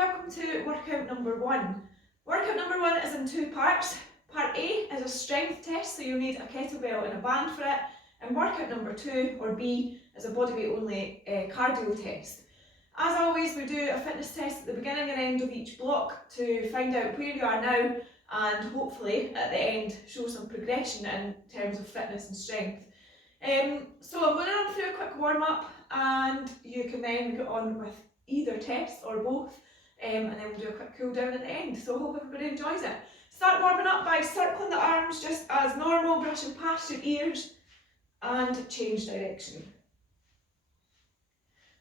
welcome to workout number 1. Workout number 1 is in 2 parts. Part A is a strength test, so you'll need a kettlebell and a band for it. And workout number 2, or B, is a bodyweight only cardio test. As always, we do a fitness test at the beginning and end of each block to find out where you are now and hopefully at the end show some progression in terms of fitness and strength. So I'm going to run through a quick warm up and you can then get on with either test or both, and then we'll do a quick cool down at the end. So I hope everybody enjoys it. Start warming up by circling the arms just as normal, brushing past your ears and change direction.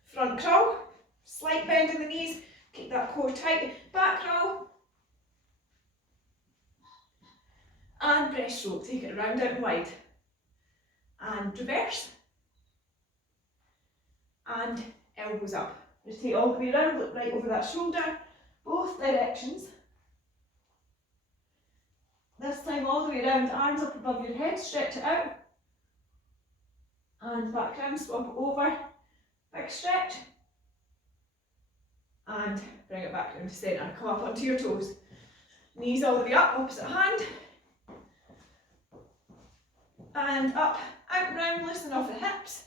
Front crawl, slight bend in the knees, keep that core tight. Back crawl and breaststroke, take it round out and wide. And reverse and elbows up. Just take it all the way around, look right over that shoulder, both directions. This time all the way around, arms up above your head, stretch it out. And back down, swap it over, big stretch. And bring it back down to centre, come up onto your toes. Knees all the way up, opposite hand. And up, out and round, loosen off the hips.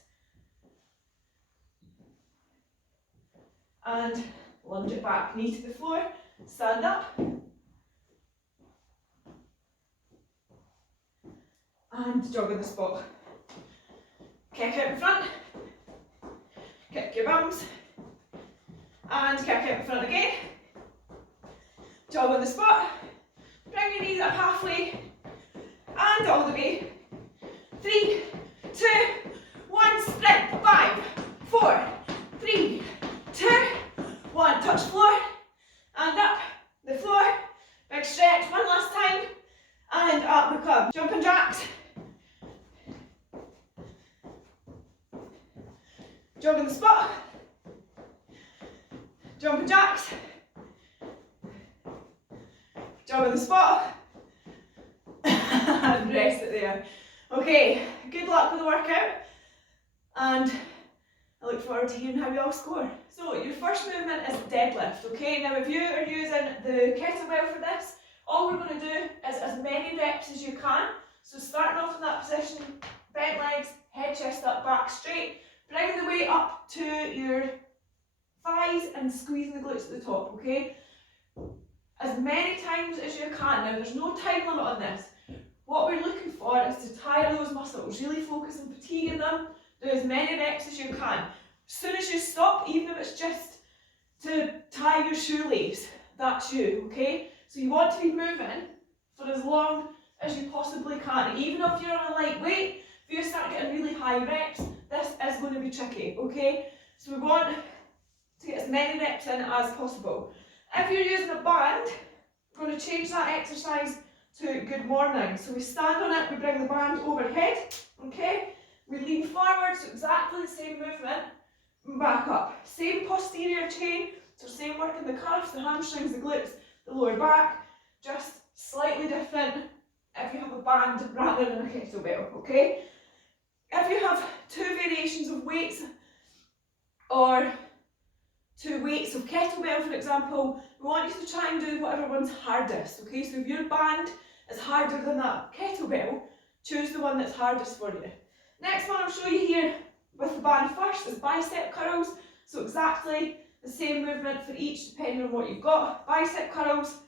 And lunge it back, knee to the floor, stand up. And jog on the spot. Kick out in front, kick your bums, and kick out in front again. Jog on the spot, bring your knees up halfway, and all the way. 3, 2, 1, sprint. 5, 4, 3, 2, 1. Touch floor, and up the floor. Big stretch, one last time, and up we come. Jumping jacks. Jog on the spot. Jumping jacks. Jog on the spot. And rest it there. Okay, good luck with the workout. And I look forward to hearing how you all score. So your first movement is deadlift, okay? Now if you are using the kettlebell for this, all we're going to do is as many reps as you can. So starting off in that position, bent legs, head, chest up, back straight. Bring the weight up to your thighs and squeezing the glutes at the top, okay? As many times as you can. Now there's no time limit on this. What we're looking for is to tire those muscles, really focus on fatiguing them, do as many reps as you can. As soon as you stop, even if it's just to tie your shoelace, that's you, okay? So you want to be moving for as long as you possibly can. Even if you're on a light weight, if you start getting really high reps, this is going to be tricky, okay? So we want to get as many reps in as possible. If you're using a band, we're going to change that exercise to good morning. So we stand on it, we bring the band overhead, okay? We lean forward, so exactly the same movement, and back up. Same posterior chain, so same work in the calves, the hamstrings, the glutes, the lower back, just slightly different if you have a band rather than a kettlebell, okay? If you have 2 variations of weights or 2 weights of kettlebell, for example, we want you to try and do whatever one's hardest, okay? So if your band is harder than that kettlebell, choose the one that's hardest for you. Next one I'll show you here with the band first is bicep curls. So exactly the same movement for each depending on what you've got. Bicep curls,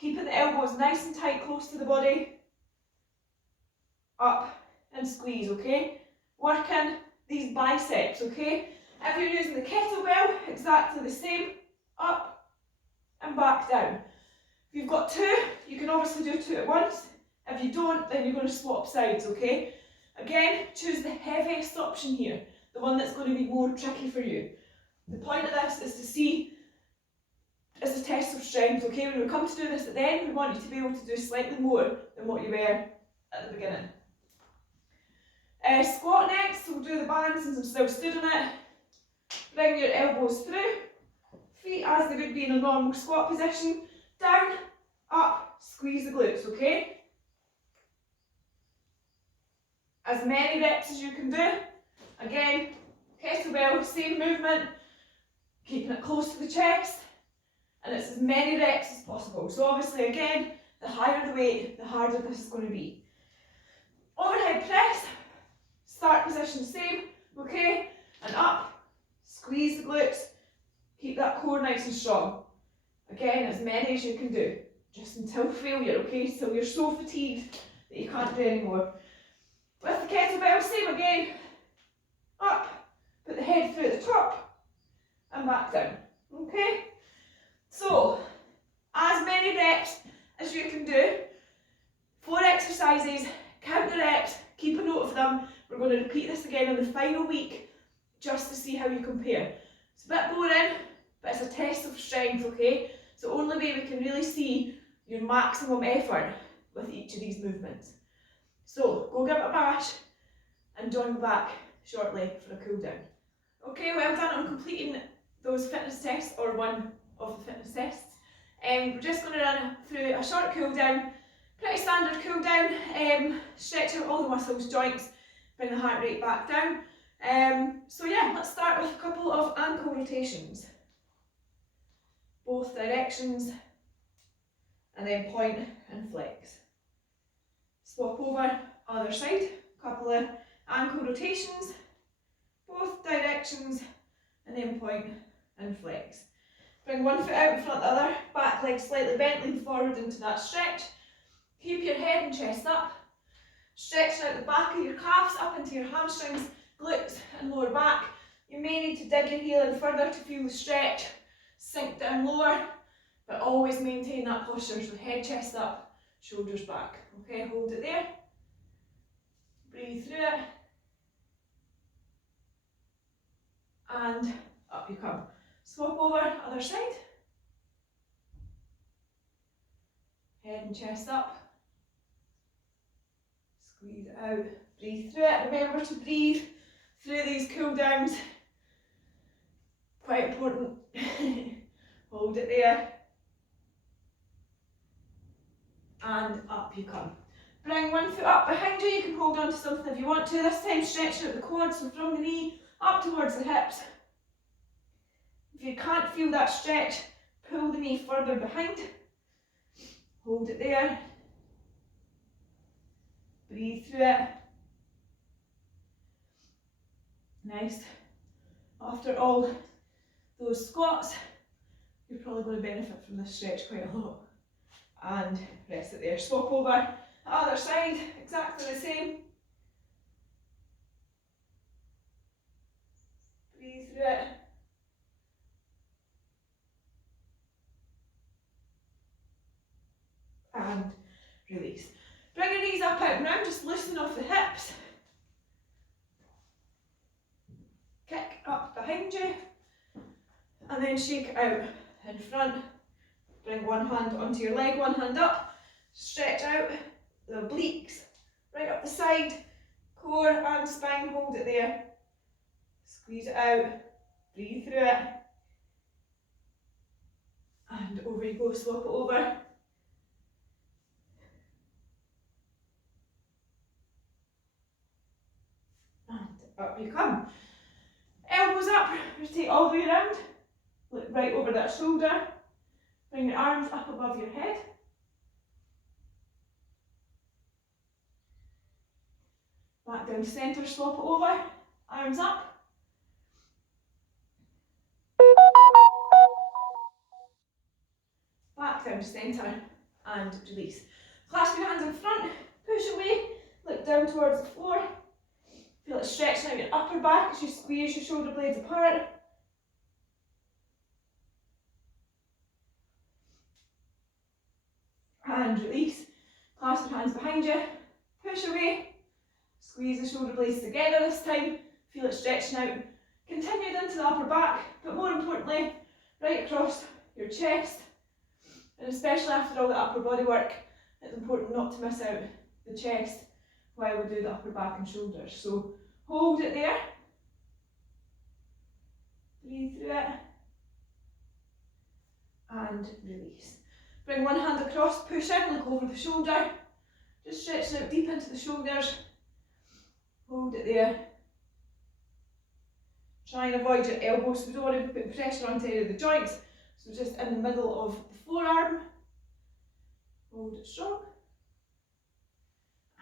keeping the elbows nice and tight close to the body. Up and squeeze, okay? Working these biceps, okay? If you're using the kettlebell, exactly the same. Up and back down. If you've got 2, you can obviously do 2 at once. If you don't, then you're going to swap sides, okay? Again, choose the heaviest option here, the one that's going to be more tricky for you. The point of this is to see, it's a test of strength, okay? When we come to do this at the end, we want you to be able to do slightly more than what you were at the beginning. Squat next, so we'll do the band since I'm still stood on it. Bring your elbows through, feet as they would be in a normal squat position, down, up, squeeze the glutes, okay? As many reps as you can do. Again, kettlebell, same movement, keeping it close to the chest, and it's as many reps as possible. So obviously again, the higher the weight, the harder this is going to be. Overhead press, start position same, okay, and up, squeeze the glutes, keep that core nice and strong. Again, as many as you can do, just until failure, okay, till you're so fatigued that you can't do anymore. With the kettlebell, same again, up, put the head through the top, and back down, okay? So, as many reps as you can do, 4 exercises, count the reps, keep a note of them. We're going to repeat this again in the final week, just to see how you compare. It's a bit boring, but it's a test of strength, okay? It's the only way we can really see your maximum effort with each of these movements. So, go give it a bash and join me back shortly for a cool down. Okay, well done on completing those fitness tests, or one of the fitness tests. We're just going to run through a short cool down, pretty standard cool down, stretch out all the muscles, joints, bring the heart rate back down. So yeah, let's start with a couple of ankle rotations. Both directions, and then point and flex. Swap over, other side, couple of ankle rotations, both directions, and then point and flex. Bring one foot out in front of the other, back leg slightly bent, lean forward into that stretch. Keep your head and chest up. Stretch out the back of your calves up into your hamstrings, glutes and lower back. You may need to dig your heel in further to feel the stretch. Sink down lower, but always maintain that posture, so head, chest up, shoulders back. Okay, hold it there. Breathe through it. And up you come. Swap over, other side. Head and chest up. Squeeze it out. Breathe through it. Remember to breathe through these cool downs. Quite important. Hold it there. And up you come. Bring one foot up behind you. You can hold on to something if you want to. This time stretching out the quads, so from the knee up towards the hips. If you can't feel that stretch, pull the knee further behind. Hold it there. Breathe through it. Nice. After all those squats, you're probably going to benefit from this stretch quite a lot. And rest it there. Swap over, other side, exactly the same. Breathe through it. And release. Bring your knees up out and round, just loosen off the hips. Kick up behind you. And then shake out in front. Bring one hand onto your leg, one hand up. Stretch out the obliques, right up the side. Core and spine, hold it there. Squeeze it out. Breathe through it. And over you go, swap it over. And up you come. Elbows up, rotate all the way around. Look right over that shoulder. Bring your arms up above your head. Back down to centre, swap it over. Arms up. Back down to centre and release. Clasp your hands in front, push away, look down towards the floor. Feel it stretching out your upper back as you squeeze your shoulder blades apart. And release. Clasp your hands behind you, push away, squeeze the shoulder blades together this time. Feel it stretching out. Continue into the upper back, but more importantly, right across your chest. And especially after all the upper body work, it's important not to miss out the chest while we do the upper back and shoulders. So hold it there. Breathe through it. And release. Bring one hand across, push in, look over the shoulder. Just stretching out deep into the shoulders. Hold it there. Try and avoid your elbows, so we don't want to put pressure onto any of the joints. So just in the middle of the forearm, hold it strong,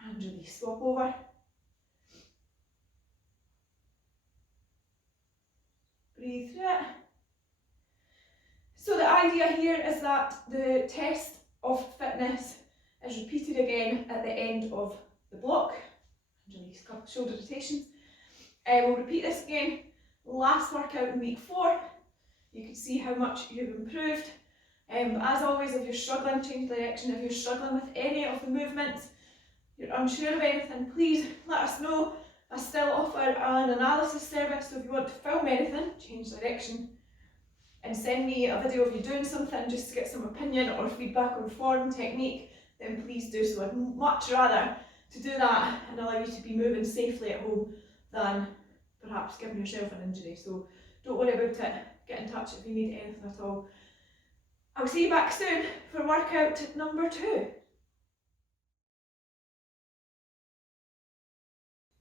and release, swap over. Breathe through it. So the idea here is that the test of fitness is repeated again at the end of the block. And release, couple shoulder rotations. We'll repeat this again. Last workout in week 4. You can see how much you've improved. As always, if you're struggling, change direction. If you're struggling with any of the movements, you're unsure of anything, please let us know. I still offer an analysis service, so if you want to film anything, change direction, and send me a video of you doing something just to get some opinion or feedback on form, technique, then please do so. I'd much rather to do that and allow you to be moving safely at home than perhaps giving yourself an injury. So don't worry about it. Get in touch if you need anything at all. I'll see you back soon for workout number 2.